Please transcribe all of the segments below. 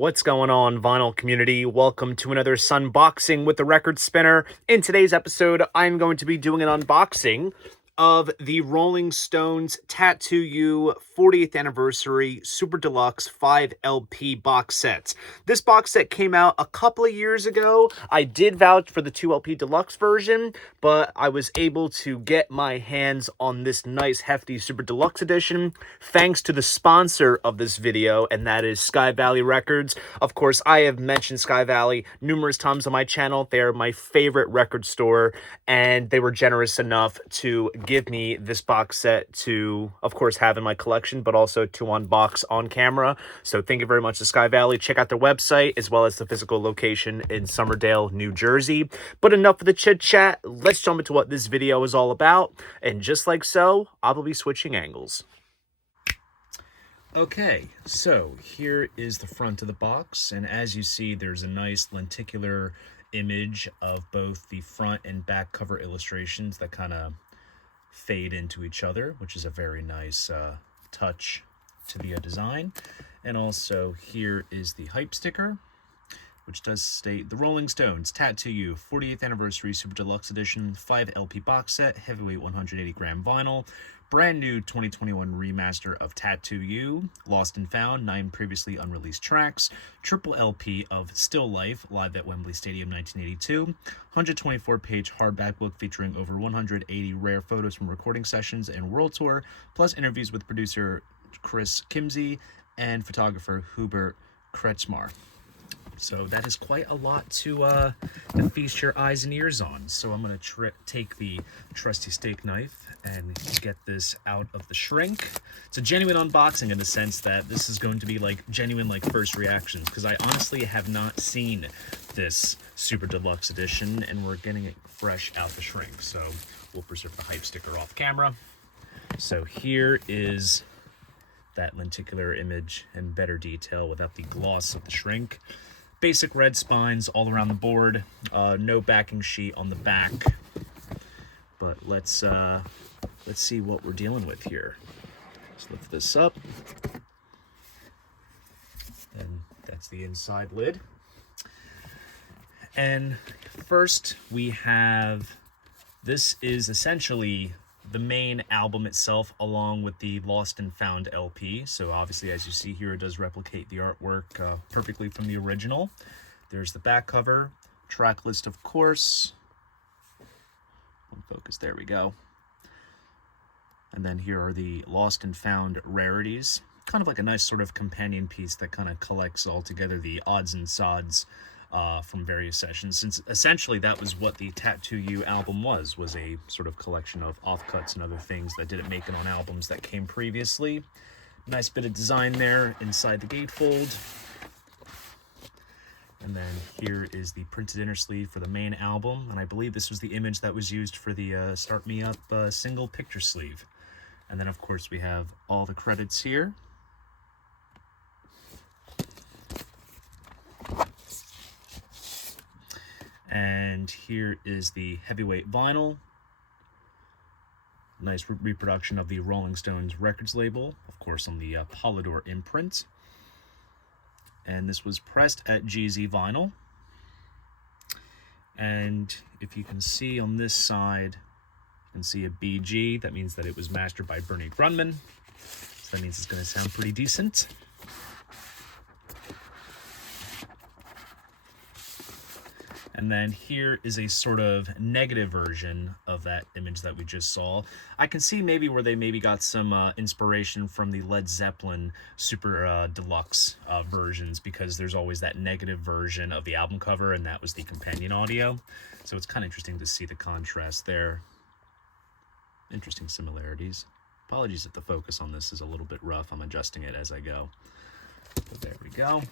What's going on, vinyl community? Welcome to another Sunboxing with the Record Spinner. In today's episode, I'm going to be doing an unboxing of the Rolling Stones Tattoo You 40th Anniversary Super Deluxe 5 LP box set. This box set came out a couple of years ago. I did vouch for the 2 LP deluxe version, but I was able to get my hands on this nice hefty Super Deluxe edition thanks to the sponsor of this video, and that is Sky Valley Records. Of course, I have mentioned Sky Valley numerous times on my channel. They are my favorite record store, and they were generous enough to give me this box set to, of course, have in my collection, but also to unbox on camera. So thank you very much to Sky Valley. Check out their website as well as the physical location in Somerdale, New Jersey. But enough of the chit chat. Let's jump into what this video is all about. And just like so, I will be switching angles. Okay, so here is the front of the box, and as you see, there's a nice lenticular image of both the front and back cover illustrations that kind of fade into each other, which is a very nice touch to the design. And also here is the hype sticker, which does state the Rolling Stones Tattoo You 40th Anniversary Super Deluxe Edition 5 LP box set, heavyweight 180 gram vinyl, brand new 2021 remaster of Tattoo You, Lost and Found, 9 previously unreleased tracks, triple LP of Still Life, live at Wembley Stadium 1982, 124-page hardback book featuring over 180 rare photos from recording sessions and world tour, plus interviews with producer Chris Kimsey and photographer Hubert Kretschmar. So that is quite a lot to feast your eyes and ears on. So I'm going to take the trusty steak knife and get this out of the shrink. It's a genuine unboxing in the sense that this is going to be like genuine first reactions, because I honestly have not seen this Super Deluxe edition, and we're getting it fresh out the shrink. So we'll preserve the hype sticker off camera. So here is that lenticular image in better detail without the gloss of the shrink. Basic red spines all around the board, no backing sheet on the back, but let's see what we're dealing with here. Let's lift this up, and that's the inside lid. And first we have, this is essentially the main album itself along with the Lost and Found LP. So obviously, as you see here, it does replicate the artwork perfectly from the original. There's the back cover, track list, of course. Focus, there we go. And then here are the Lost and Found rarities. Kind of like a nice sort of companion piece that kind of collects all together the odds and sods from various sessions, since essentially that was what the Tattoo You album was a sort of collection of offcuts and other things that didn't make it on albums that came previously. Nice bit of design there inside the gatefold. And then here is the printed inner sleeve for the main album, and I believe this was the image that was used for the Start Me Up single picture sleeve. And then of course we have all the credits here. And here is the heavyweight vinyl. Nice reproduction of the Rolling Stones Records label, of course on the Polydor imprint. And this was pressed at GZ Vinyl. And if you can see on this side, you can see a BG. That means that it was mastered by Bernie Grundman. So that means it's going to sound pretty decent. And then here is a sort of negative version of that image that we just saw. I can see maybe where they got some inspiration from the Led Zeppelin Super Deluxe versions, because there's always that negative version of the album cover, and that was the companion audio. So it's kind of interesting to see the contrast there. Interesting similarities. Apologies if the focus on this is a little bit rough. I'm adjusting it as I go. But there we go.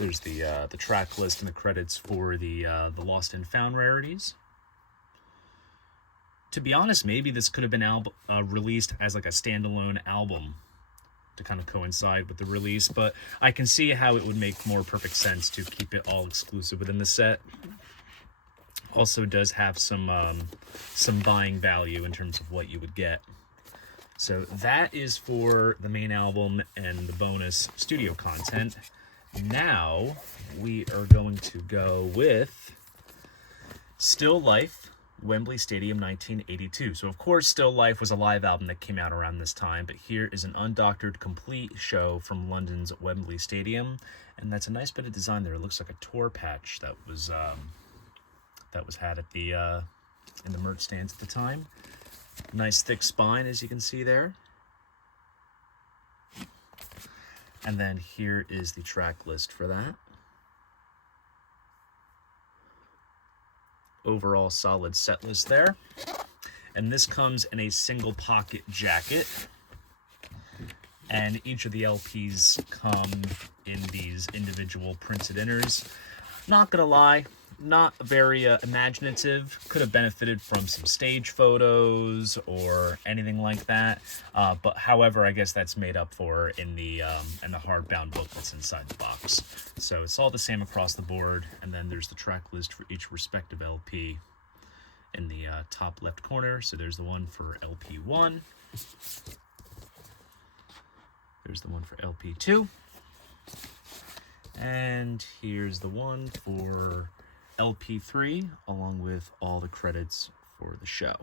There's the track list and the credits for the Lost and Found rarities. To be honest, maybe this could have been released as like a standalone album to kind of coincide with the release, but I can see how it would make more perfect sense to keep it all exclusive within the set. Also does have some buying value in terms of what you would get. So that is for the main album and the bonus studio content. Now we are going to go with Still Life, Wembley Stadium 1982. So of course Still Life was a live album that came out around this time, but here is an undoctored complete show from London's Wembley Stadium, and that's a nice bit of design there. It looks like a tour patch that was had at the in the merch stands at the time. Nice thick spine, as you can see there. And then here is the track list for that. Overall solid set list there. And this comes in a single pocket jacket. And each of the LPs come in these individual printed inners. Not gonna lie, not very imaginative. Could have benefited from some stage photos or anything like that. But however, I guess that's made up for in the hardbound book that's inside the box. So it's all the same across the board. And then there's the track list for each respective LP in the top left corner. So there's the one for LP1. There's the one for LP2. And here's the one for LP3, along with all the credits for the show.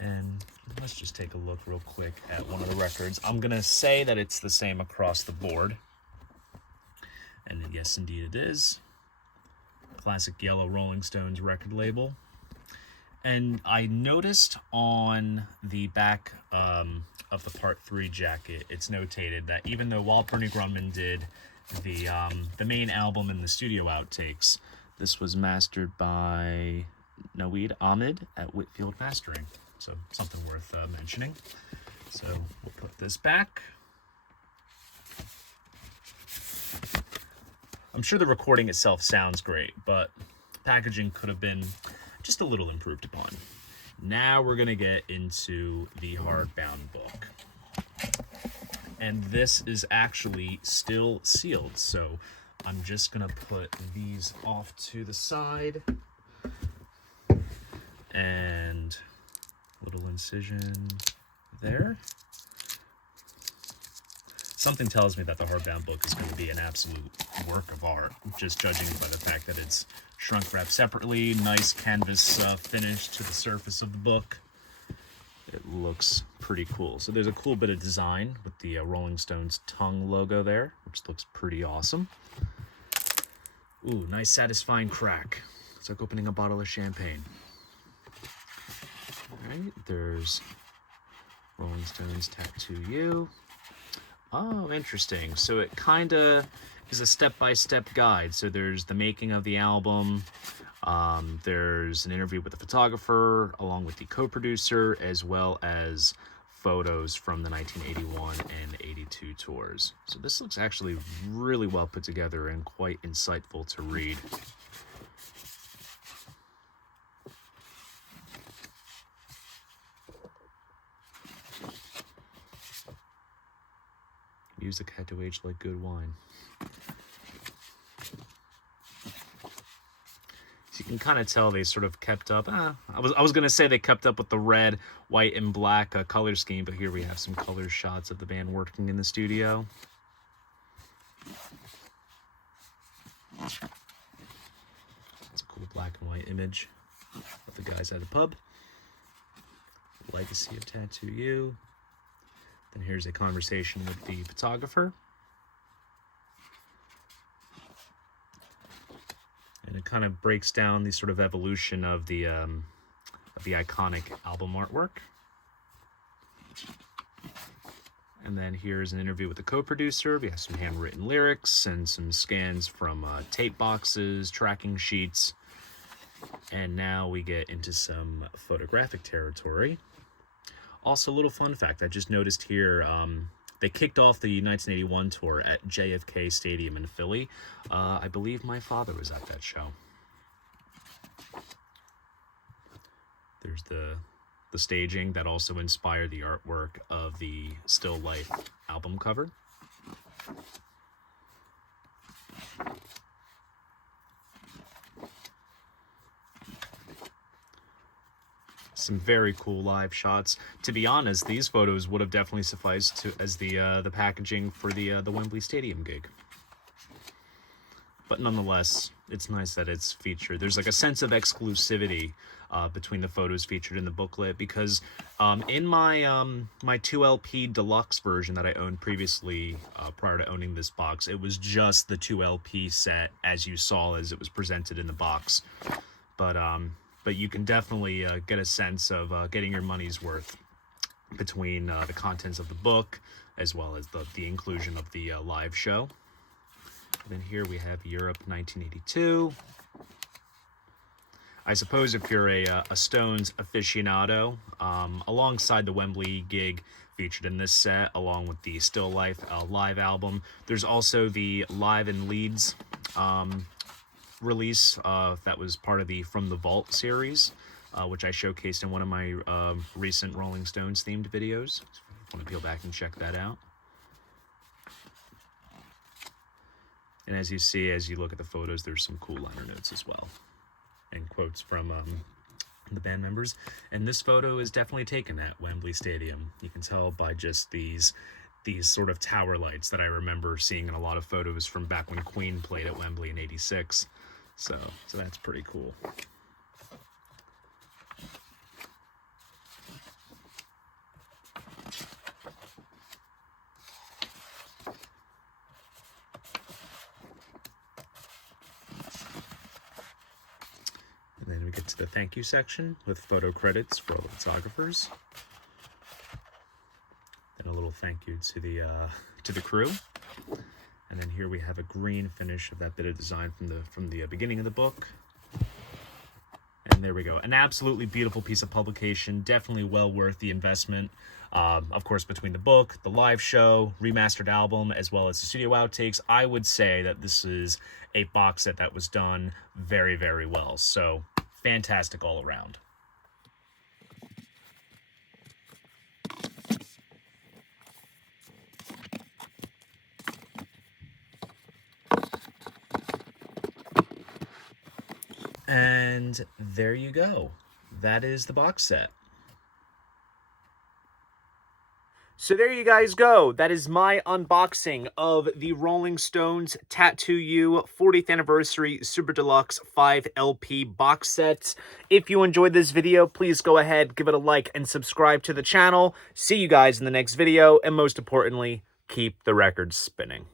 And let's just take a look real quick at one of the records. I'm going to say that it's the same across the board. And yes, indeed it is. Classic yellow Rolling Stones record label. And I noticed on the back of the Part 3 jacket, it's notated that even though while Bernie Grundman did the main album and the studio outtakes, this was mastered by Naweed Ahmed at Whitfield Mastering. So something worth mentioning. So we'll put this back. I'm sure the recording itself sounds great, but packaging could have been just a little improved upon. Now we're going to get into the hardbound book. And this is actually still sealed, so I'm just going to put these off to the side. And little incision there. Something tells me that the hardbound book is going to be an absolute work of art, just judging by the fact that it's shrunk wrapped separately, nice canvas finish to the surface of the book. It looks pretty cool. So there's a cool bit of design with the Rolling Stones tongue logo there, which looks pretty awesome. Ooh, nice satisfying crack. It's like opening a bottle of champagne. All right, there's Rolling Stones Tattoo You. Oh, interesting. So it kind of is a step-by-step guide. So there's the making of the album. There's an interview with the photographer, along with the co-producer, as well as photos from the 1981 and 82 tours. So this looks actually really well put together and quite insightful to read. Music had to age like good wine. So you can kind of tell they sort of kept up. I was going to say they kept up with the red, white, and black color scheme, but here we have some color shots of the band working in the studio. That's a cool black and white image of the guys at a pub. Legacy of Tattoo You. Then here's a conversation with the photographer. And it kind of breaks down the sort of evolution of the iconic album artwork. And then here's an interview with the co-producer. We have some handwritten lyrics and some scans from tape boxes, tracking sheets. And now we get into some photographic territory. Also, a little fun fact, I just noticed here, they kicked off the 1981 tour at JFK Stadium in Philly. I believe my father was at that show. There's the staging that also inspired the artwork of the Still Life album cover. Some very cool live shots. To be honest, these photos would have definitely sufficed to as the packaging for the Wembley Stadium gig. But nonetheless, it's nice that it's featured. There's like a sense of exclusivity between the photos featured in the booklet, because in my my 2LP deluxe version that I owned previously, prior to owning this box, it was just the 2LP set as you saw as it was presented in the box. But you can definitely get a sense of getting your money's worth between the contents of the book as well as the inclusion of the live show. And then here we have Europe 1982. I suppose if you're a Stones aficionado, alongside the Wembley gig featured in this set, along with the Still Life live album, there's also the Live in Leeds release that was part of the From the Vault series, which I showcased in one of my recent Rolling Stones themed videos. So if you want to peel back and check that out. And as you see, as you look at the photos, there's some cool liner notes as well, and quotes from the band members. And this photo is definitely taken at Wembley Stadium. You can tell by just these sort of tower lights that I remember seeing in a lot of photos from back when Queen played at Wembley in '86. So that's pretty cool. And then we get to the thank you section with photo credits for all the photographers. Then a little thank you to the crew. And then here we have a green finish of that bit of design from the beginning of the book. And there we go. An absolutely beautiful piece of publication. Definitely well worth the investment. Of course, between the book, the live show, remastered album, as well as the studio outtakes, I would say that this is a box set that was done very, very well. So fantastic all around. And there you go. That is the box set. So there you guys go. That is my unboxing of the Rolling Stones Tattoo You 40th Anniversary Super Deluxe 5 LP box set. If you enjoyed this video, please go ahead, give it a like, and subscribe to the channel. See you guys in the next video, and most importantly, keep the records spinning.